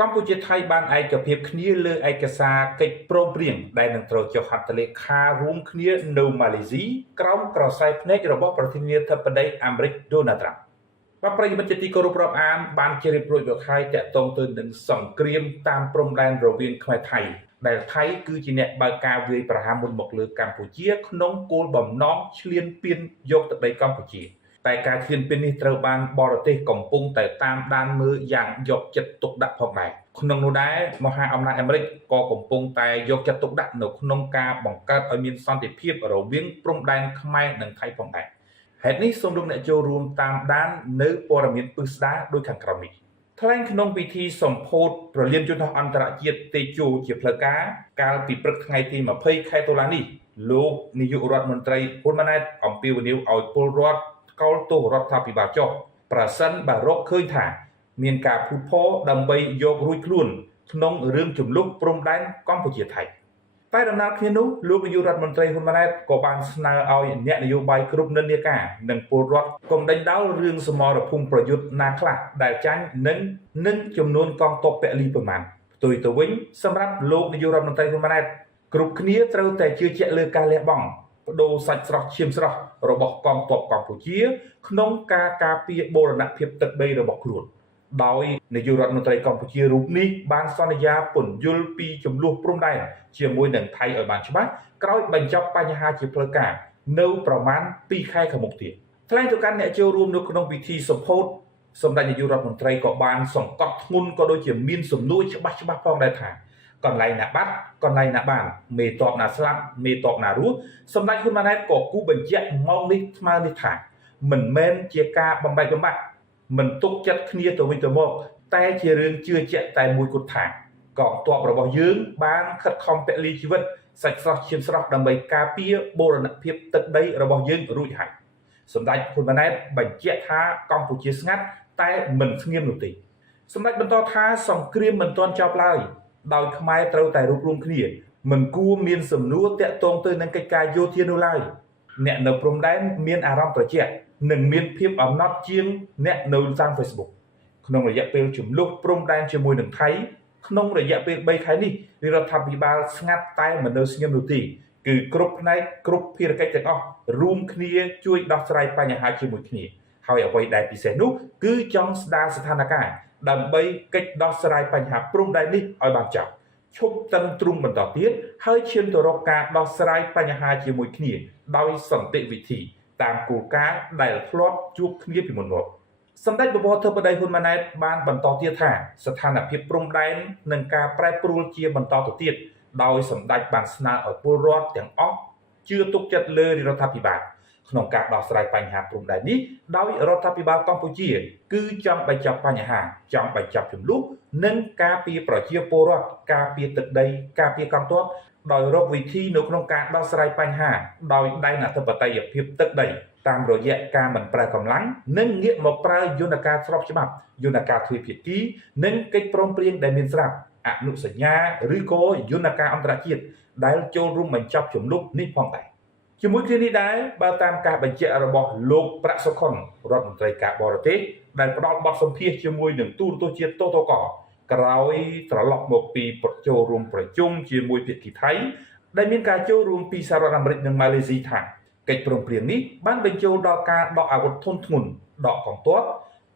កម្ពុជាថៃបានឯកភាពគ្នាលើឯកសារកិច្ចព្រមព្រៀងដែលនឹងត្រូវចុះហត្ថលេខារួមគ្នានៅម៉ាឡេស៊ីក្រោមក្រសែភ្នែករបស់ប្រធានាធិបតីអាមេរិកដូណាល់ត្រាំប្រិយមិត្តជាទីគោរពរាប់អានបានជ្រាបរួចមកហើយតាក់ទងទៅនឹងសង្គ្រាមតាមព្រំដែនរវាងខ្មែរថៃដែលថៃគឺជាអ្នកបើកការវាយប្រហារមុនមកលើកម្ពុជាក្នុងគោលបំណងឈ្លានពានយកទឹកដីកម្ពុជាតែការឈ្លានពាននេះត្រូវបានបរទេសកំពុងតែតាមដានមើលយ៉ាងយកចិត្តទុកដាក់ផងដែរក្នុងនោះដែរមហាអំណាចអាមេរិកក៏កំពុងតែយកចិត្តទុកដាក់នៅក្នុងការបង្កើតឲ្យមានសន្តិភាពរវាងព្រំដែនខ្មែរនិងថៃផងដែរហេតុនេះសូមលោកអ្នកចូលរួមតាមដាននៅព័ត៌មានពិស្ដារដូចខាងក្រោមនេះថ្លែងក្នុងពិធីសម្ពោធប្រលានយន្តហោះអន្តរជាតិតេជោជាផ្លូវការកាលពីព្រឹកថ្ងៃទី20ខែតុលានេះលោកនាយករដ្ឋមន្ត្រីហ៊ុនម៉ាណែតអំពាវនាវឲ្យពលរដ្ឋកោតទោសរដ្ឋាភិបាលចុះប្រសិនបើរកឃើញថាមានការភូតភរដើម្បីយករួចខ្លួនក្នុងរឿងចំនួនព្រំដែនកម្ពុជាថៃតែដំណើរគ្នានោះលោកនាយករដ្ឋមន្ត្រីហ៊ុនម៉ាណែតក៏បានស្នើឲ្យអ្នកនយោបាយគ្រប់និន្នាការនិងពលរដ្ឋកុំដេញដោលរឿងសមរភូមិប្រយុទ្ធណាខ្លះដែលចាញ់នឹងចំនួនកងទ័ពពលីប្រមាណផ្ទុយទៅវិញសម្រាប់លោកនាយករដ្ឋមន្ត្រីហ៊ុនម៉ាណែតគ្រប់គ្នាត្រូវតែជឿជាក់លើការលះបង់បដូរសាច់ស្រស់ឈាមស្រស់របស់កងទ័ពកម្ពុជាក្នុងការការពារបូរណភាពទឹកដីរបស់ខ្លួនដោយនាយករដ្ឋមន្ត្រីកម្ពុជារូបនេះបានសន្យាពន្យល់ពីចំនួនព្រំដែនជាមួយនឹងថៃឲ្យបានច្បាស់ក្រោយបញ្ចប់បញ្ហាជាផ្លូវការនៅប្រមាណ2ខែខាងមុខទៀតថ្លែងទៅកាន់អ្នកចូលរួមនៅក្នុងពិធីសម្ពោធសម្ដេចនាយករដ្ឋមន្ត្រីក៏បានសង្កត់ធ្ងន់ក៏ដូចជាមានសំណួរច្បាស់ផងដែរថាកន្លែងណាបាត់កន្លែងណាបានមេតបណាស្លាប់មេតបណារស់សម្ដេចហ៊ុនម៉ាណែតក៏គូបញ្ជាក់មកនេះថ្មនេះថាមិនមែនជាការបំបែកបំបាក់មិនទុកចិត្តគ្នាទៅវិញទៅមកតែជារឿងជឿជាក់តែមួយគត់ថាកងទ័ពរបស់យើងបានខិតខំពលីជីវិតសាច់ស្រស់ឈាមស្រស់ដើម្បីការពារបូរណភាពទឹកដីរបស់យើងរួចហើយសម្ដេចហ៊ុនម៉ាណែតបញ្ជាក់ថាកម្ពុជាស្ងាត់តែមិនស្ងៀមនោះទេសម្ដេចបន្តថាសង្គ្រាមមិនទាន់ចប់ឡើយដោយខ្មែរត្រូវតែរួបរวมគ្នាមិនគួរមានសំណួរតាក់ទងទៅនឹងកិច្ចការយោធានោះឡើយអ្នកនៅព្រំដែនមានអារម្មណ៍ត្រជាក់និងមានភាពអំណត់ជាងអ្នកនៅតាម Facebook ក្នុងរយៈពេលជំនួបព្រំដែនជាមួយនឹងថៃក្នុងរយៈពេល3ខែនេះរដ្ឋាភិបាលស្ងាត់តែមិននៅស្ងៀមនោះទេគឺគ្រប់ផ្នែកគ្រប់ភារកិច្ចទាំងអស់រួមគ្នាជួយដោះស្រាយបញ្ហាជាមួយគ្នាហើយអ្វីដែលពិសេសនោះគឺចង់ស្ដារស្ថានភាពដើម្បីកិច្ចដោះស្រាយបញ្ហាព្រំដែននេះឲ្យបានចប់ឈប់តឹងទ្រូងបន្តទៀតហើយឈានទៅរកការដោះស្រាយបញ្ហាជាមួយគ្នាដោយសន្តិវិធីតាមគោលការណ៍ដែលធ្លាប់ជួបគ្នាពីមុនមកសម្ដេចបវរធិបតីហ៊ុនម៉ាណែតបានបន្តទៀតថាស្ថានភាពព្រំដែននឹងការប្រែប្រួលជាបន្តទៅទៀតដោយសម្ដេចបានស្នើឲ្យពលរដ្ឋទាំងអស់ជឿទុកចិត្តលើរដ្ឋាភិបាលក្នុងការដោះស្រាយបញ្ហាព្រំដែននេះដោយរដ្ឋាភិបាលកម្ពុជាគឺចង់បញ្ចប់បញ្ហាចង់បញ្ចប់ចំនួននិងការពារប្រជាពលរដ្ឋការពារទឹកដីការពារកងទ័ពដោយរកវិធីនៅក្នុងការដោះស្រាយបញ្ហាដោយដែនអធិបតេយ្យភាពទឹកដីតាមរយៈការមិនប្រើកម្លាំងនិងងាកមកប្រើយន្តការស្របច្បាប់យន្តការទ្វេភាគីនិងកិច្ចព្រមព្រៀងដែលមានស្រាប់អនុសញ្ញាឬក៏យន្តការអន្តរជាតិដែលចូលរួមបញ្ចប់ចំនួននេះផងដែរជាមួយគ្នានេះដែរបើតាមការបញ្ជាក់របស់លោកប្រាក់សុខុនរដ្ឋមន្ត្រីការបរទេសដែលផ្ដល់បទសម្ភាសន៍ជាមួយនឹងទូរទស្សន៍ជាតិតតកក្រោយត្រឡប់មកពីចូលរួមប្រជុំជាមួយភាគីថៃដែលមានការចូលរួមពីសហរដ្ឋអាមេរិកនិងម៉ាឡេស៊ីថាកិច្ចព្រមព្រៀងនេះបានបញ្ចូលដល់ការដកអាវុធធុនធ្ងន់ដកកងទ័ព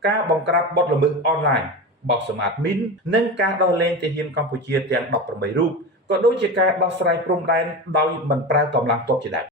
ការបង្ក្រាបបទល្មើសអនឡាញបោកសម្អាតមីននិងការដោះលែងទាហានកម្ពុជាទាំង18រូបក៏ដូចជាការដោះស្រាយព្រំដែនដោយមិនប្រើកម្លាំងទ័ពជាដើម